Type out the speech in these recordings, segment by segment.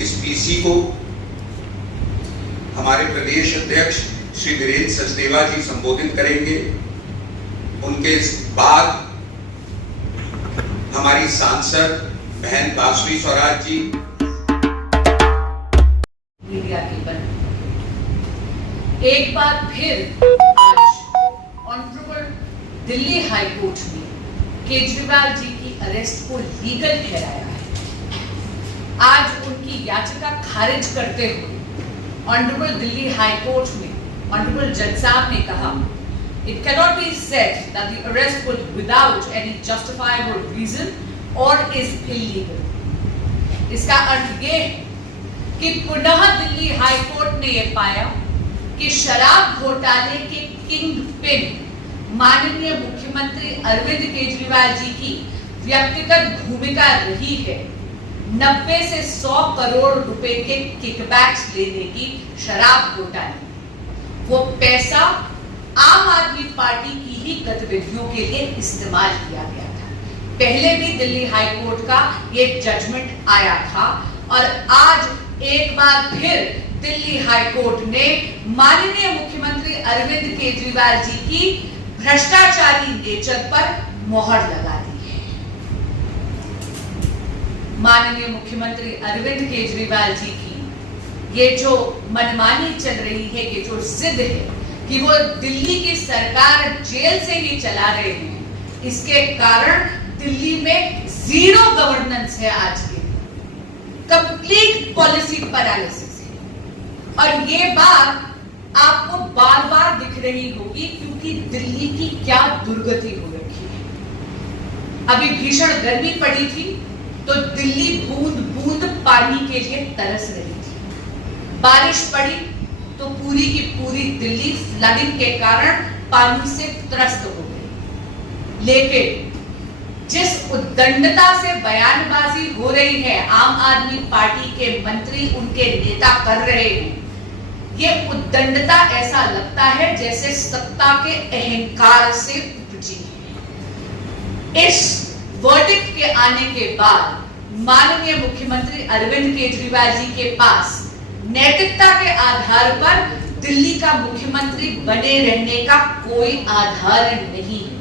इस पीसी को हमारे प्रदेश अध्यक्ष श्री वीरेंद्र सचदेवा जी संबोधित करेंगे। उनके बाद हमारी सांसद बहन बांसुरी स्वराज जी। मीडिया की बंद एक बार फिर आज ऑनरेबल दिल्ली हाई कोर्ट ने केजरीवाल जी की अरेस्ट को लीगल ठहराया है। आज उनकी याचिका खारिज करते हुए ऑनरेबल दिल्ली हाई कोर्ट में ऑनरेबल जज साहब ने कहा, it cannot be said that the arrest was without any justifiable reason or is illegal। इसका अर्थ ये है कि पुनः दिल्ली हाई कोर्ट ने यह पाया कि शराब घोटाले के किंग पिन माननीय मुख्यमंत्री अरविंद केजरीवाल जी की व्यक्तिगत भूमिका रही है 90 से 100 करोड़ रुपए के किकबैक्स लेने की शराब घोटाले। वो पैसा आम आदमी पार्टी की ही गतिविधियों के लिए इस्तेमाल किया गया था। पहले भी दिल्ली हाई कोर्ट का ये जजमेंट आया था और आज एक बार फिर दिल्ली हाई कोर्ट ने माननीय मुख्यमंत्री अरविंद केजरीवाल जी की भ्रष्टाचारी नेचर पर मोहर लगा दी है। माननीय मुख्यमंत्री अरविंद केजरीवाल जी की ये जो मनमानी चल रही है, ये जो जिद है कि वो दिल्ली की सरकार जेल से ही चला रहे हैं, इसके कारण दिल्ली में जीरो गवर्नेंस है। आज के कंप्लीट पॉलिसी पैरालिसिस है और ये बात आपको बार बार दिख रही होगी क्योंकि दिल्ली की क्या दुर्गति हो रखी है। अभी भीषण गर्मी पड़ी थी तो दिल्ली बूंद बूंद पानी के लिए तरस रही थी। बारिश पड़ी तो पूरी की पूरी दिल्ली फ्लडिंग के कारण पानी से त्रस्त हो गई। लेकिन जिस उद्दंडता से बयानबाजी हो रही है आम आदमी पार्टी के मंत्री उनके नेता कर रहे हैं, ये उद्दंडता ऐसा लगता है जैसे सत्ता के अहंकार से उपजी है। इस वर्डिक्ट के आने के बाद माननीय मुख्यमंत्री अरविंद केजरीवाल जी के पास नैतिकता के आधार पर दिल्ली का मुख्यमंत्री बने रहने का कोई आधार नहीं है।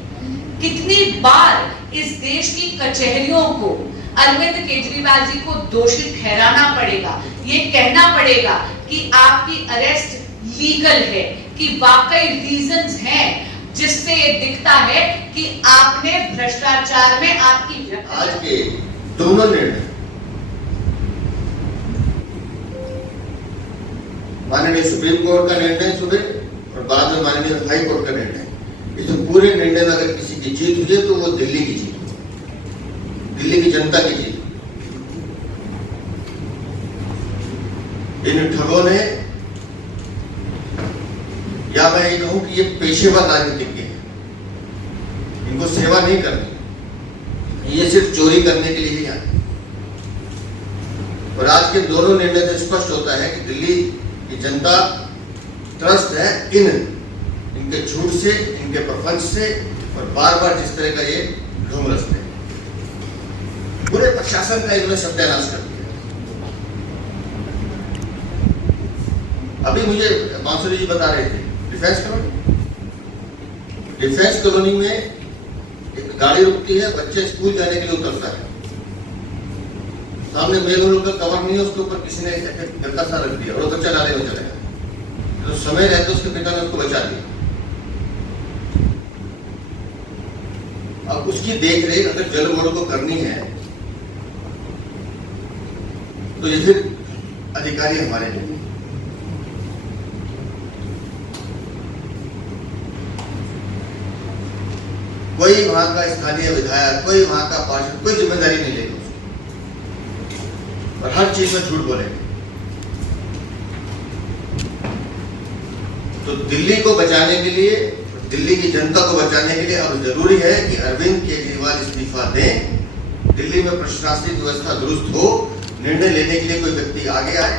कितनी बार इस देश की कचहरियों को अरविंद केजरीवाल जी को दोषी ठहराना पड़ेगा, ये कहना पड़ेगा कि आपकी अरेस्ट लीगल है, कि वाकई रीजंस हैं जिससे ये दिखता है कि आपने भ्रष्टाचार में आपकी आज के दोनों निर्णय माननीय सुप्रीम कोर्ट का निर्णय सुबह और बाद में माननीय हाई कोर्ट का निर्णय, इस पूरे निर्णय में अगर किसी की जीत हुई है तो वो दिल्ली की जीत, दिल्ली की जनता की जीत। इन ठगों ने, या मैं ये कहूं कि ये पेशेवर राजनीतिज्ञ हैं, इनको सेवा नहीं करनी, ये सिर्फ चोरी करने के लिए ही आए। और आज के दोनों निर्णय से स्पष्ट होता है कि दिल्ली की जनता त्रस्त है इनके झूठ से, इनके प्रपंच से और बार बार जिस तरह का ये ढोंग रचते हैं। पूरे प्रशासन का इन्होंने सत्यानाश कर दिया। अभी मुझे बांसुरी जी बता रहे थे डिफेंस कॉलोनी में एक गाड़ी रुकती है, बच्चे स्कूल जाने के लिए उतरता है, सामने मेल रोड का कवर नहीं है, उसके ऊपर किसी ने गद्दा सा रख दिया और वो बच्चा नाले में चला गया। तो समय रहते उसके पिता ने उसको बचा लिया। अब उसकी देख रेख अगर जल बोर्ड को करनी है तो ये फिर अधिकारी हमारे नहीं। कोई वहां का स्थानीय विधायक, कोई वहां का पार्षद कोई जिम्मेदारी नहीं लेगा और हर चीज में झूठ बोलेंगे। तो दिल्ली को बचाने के लिए, दिल्ली की जनता को बचाने के लिए अब जरूरी है कि अरविंद केजरीवाल इस्तीफा दें, दिल्ली में प्रशासनिक व्यवस्था दुरुस्त हो, निर्णय लेने के लिए कोई व्यक्ति आगे आए।